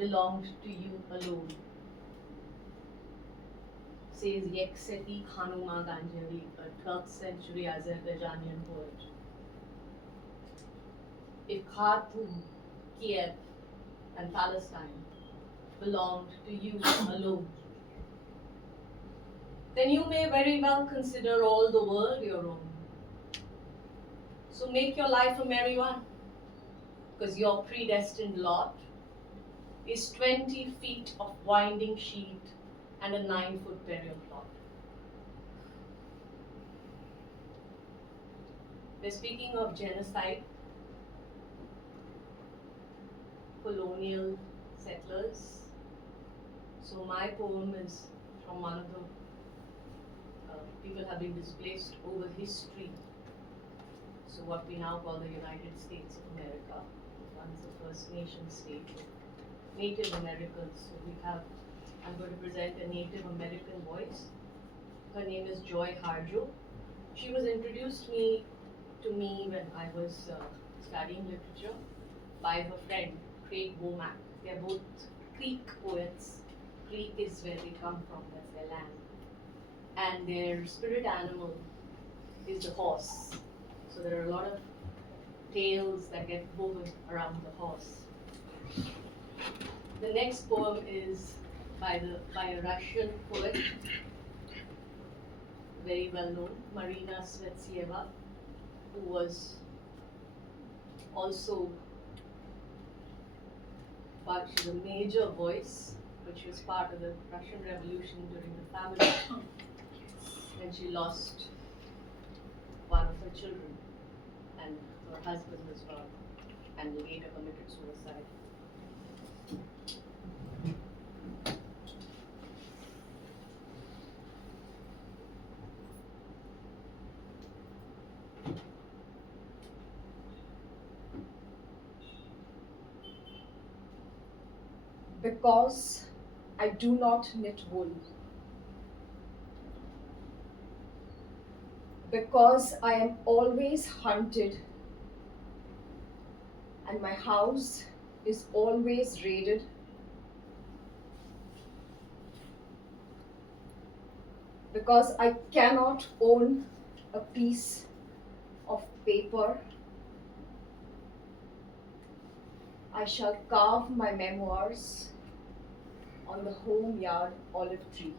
belonged to you alone, says Yekseti Khanuma Ganjavi, a 12th century Azerbaijani poet. If Khartoum, Kiev, and Palestine belonged to you alone, then you may very well consider all the world your own. So make your life a merry one, because your predestined lot is 20 feet of winding sheet and a 9-foot burial plot. We're speaking of genocide, colonial settlers. So my poem is from one of the people have been displaced over history. So what we now call the United States of America, once a First Nation state, Native Americans. So I'm going to present a Native American voice. Her name is Joy Harjo. She was introduced to me when I was studying literature by her friend, Craig Womack. They're both Creek poets. Creek is where they come from, that's their land. And their spirit animal is the horse. So there are a lot of tales that get woven around the horse. The next poem is by a Russian poet, very well known, Marina Tsvetsieva, who was also, but she's a major voice, but she was part of the Russian Revolution during the famine, and she lost one of her children and her husband as well, and later committed suicide. Because I do not knit wool. Because I am always hunted and my house is always raided. Because I cannot own a piece of paper, I shall carve my memoirs on the home yard olive tree.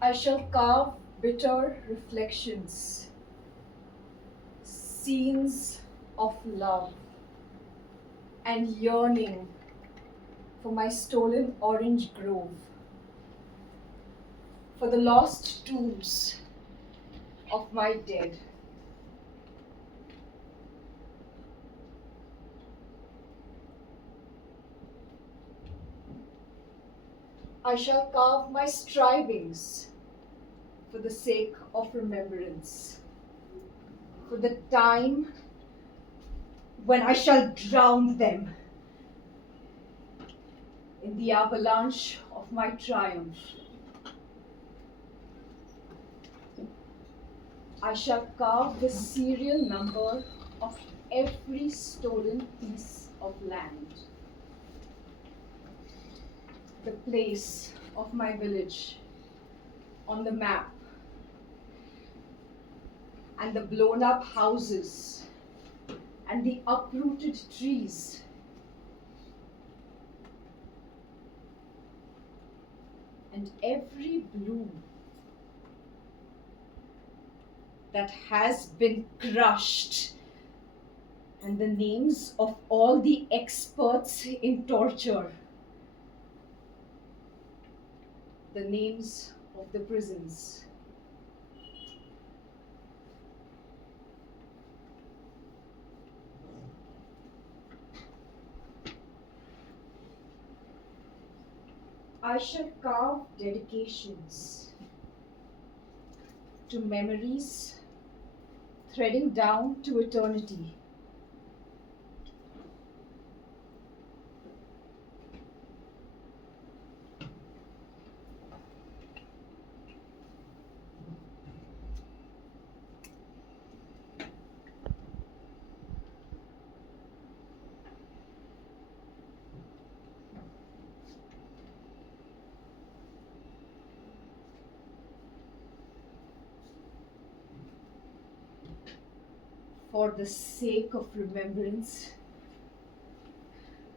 I shall carve bitter reflections, scenes of love and yearning for my stolen orange grove, for the lost tombs of my dead. I shall carve my strivings for the sake of remembrance, for the time when I shall drown them in the avalanche of my triumph. I shall carve the serial number of every stolen piece of land, the place of my village on the map, and the blown up houses and the uprooted trees. And every bloom that has been crushed, and the names of all the experts in torture, the names of the prisons. I shall carve dedications to memories threading down to eternity, For the sake of remembrance,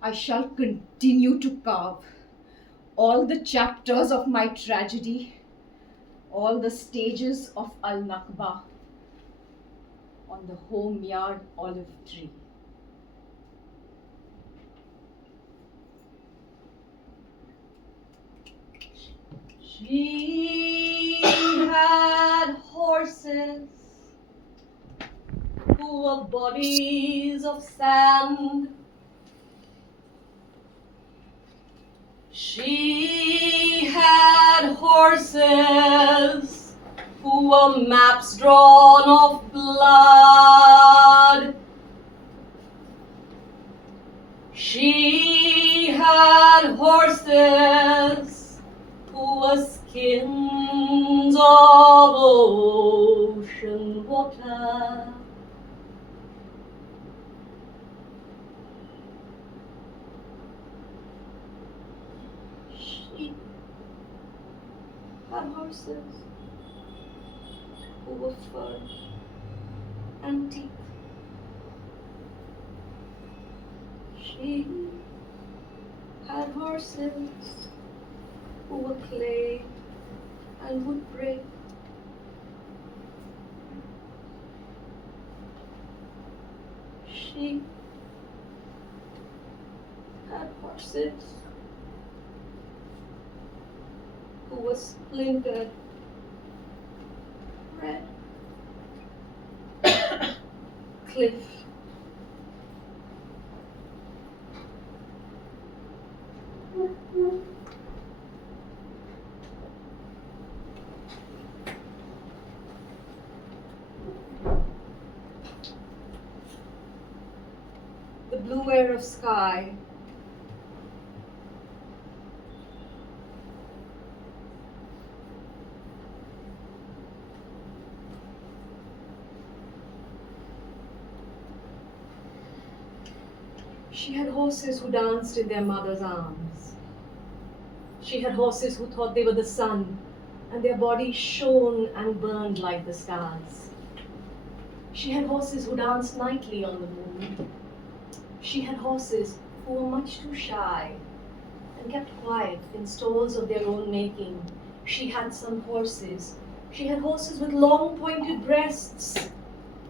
I shall continue to carve all the chapters of my tragedy, all the stages of Al Nakba on the home yard olive tree. She had horses who were bodies of sand. She had horses who were maps drawn of blood. She had horses who were skins of ocean water. She had horses who were fur and teeth. She had horses who were clay and would break. She had horses who were splintered, red, cliff. The blue air of sky. She had horses who danced in their mother's arms. She had horses who thought they were the sun, and their bodies shone and burned like the stars. She had horses who danced nightly on the moon. She had horses who were much too shy and kept quiet in stalls of their own making. She had some horses. She had horses with long pointed breasts.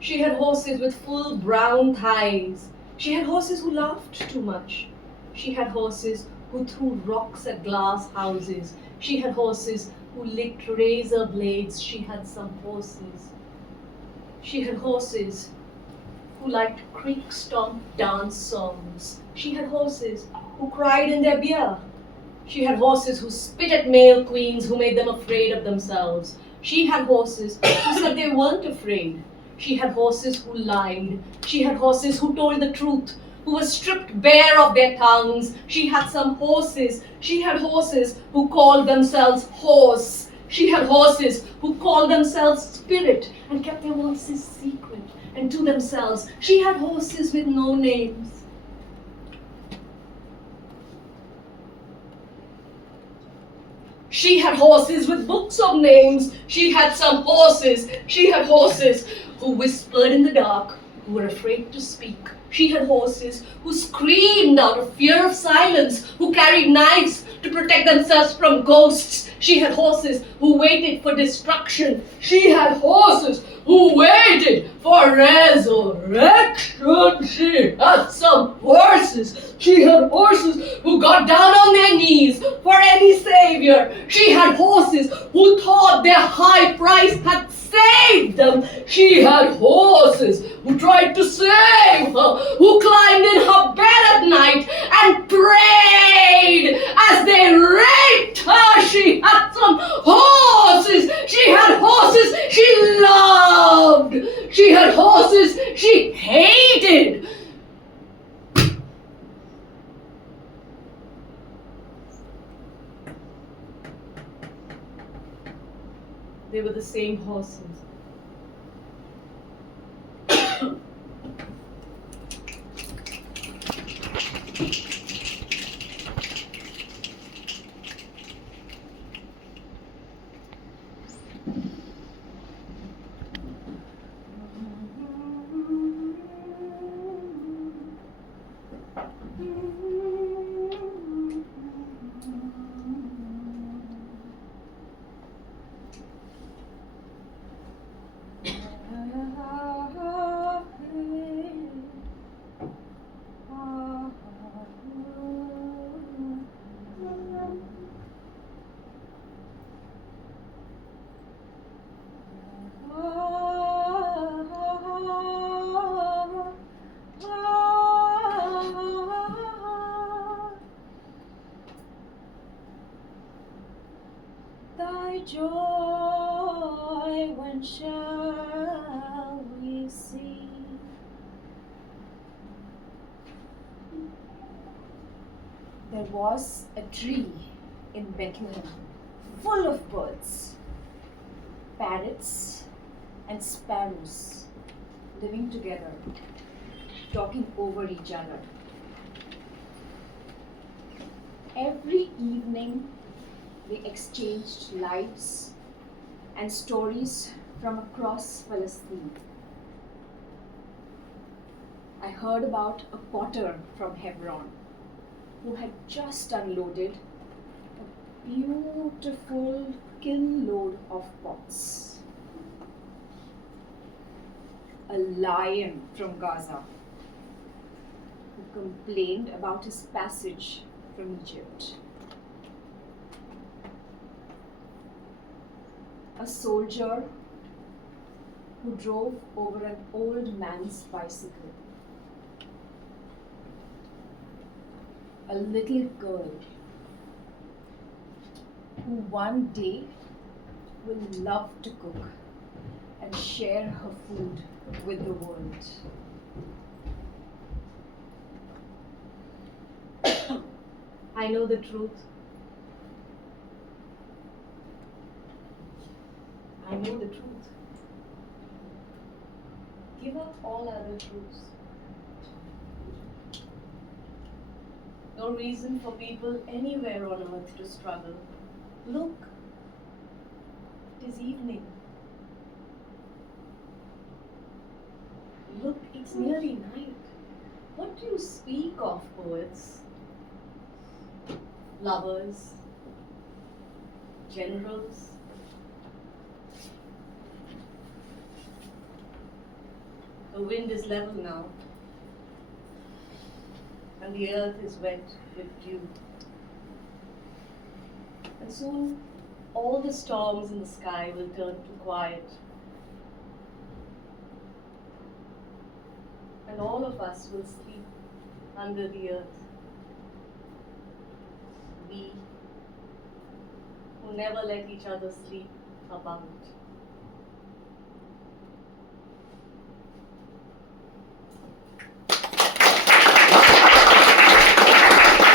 She had horses with full brown thighs. She had horses who laughed too much. She had horses who threw rocks at glass houses. She had horses who licked razor blades. She had some horses. She had horses who liked creek stomp dance songs. She had horses who cried in their beer. She had horses who spit at male queens who made them afraid of themselves. She had horses who said they weren't afraid. She had horses who lied. She had horses who told the truth, who were stripped bare of their tongues. She had some horses. She had horses who called themselves horse. She had horses who called themselves spirit and kept their voices secret and to themselves. She had horses with no names. She had horses with books of names. She had some horses. She had horses who whispered in the dark, who were afraid to speak. She had horses who screamed out of fear of silence, who carried knives to protect themselves from ghosts. She had horses who waited for destruction. She had horses who waited for resurrection. She had some horses. She had horses who got down on their knees for any savior. She had horses who thought their high price had saved them. She had horses who tried to save her, who climbed in her bed at night and prayed as they raped her. She had some horses. She had horses she loved. She had horses she hated. They were the same horses. There was a tree in Bethlehem full of birds, parrots and sparrows living together, talking over each other. Every evening, they exchanged lives and stories from across Palestine. I heard about a potter from Hebron who had just unloaded a beautiful kiln load of pots. A lion from Gaza who complained about his passage from Egypt. A soldier who drove over an old man's bicycle. A little girl who one day will love to cook and share her food with the world. I know the truth. I know the truth. Give up all other truths. No reason for people anywhere on earth to struggle. Look, it is evening. Look, it's nearly night. What do you speak of, poets? Lovers? Generals? The wind is level now, and the earth is wet with dew. And soon all the storms in the sky will turn to quiet. And all of us will sleep under the earth. We who never let each other sleep above it.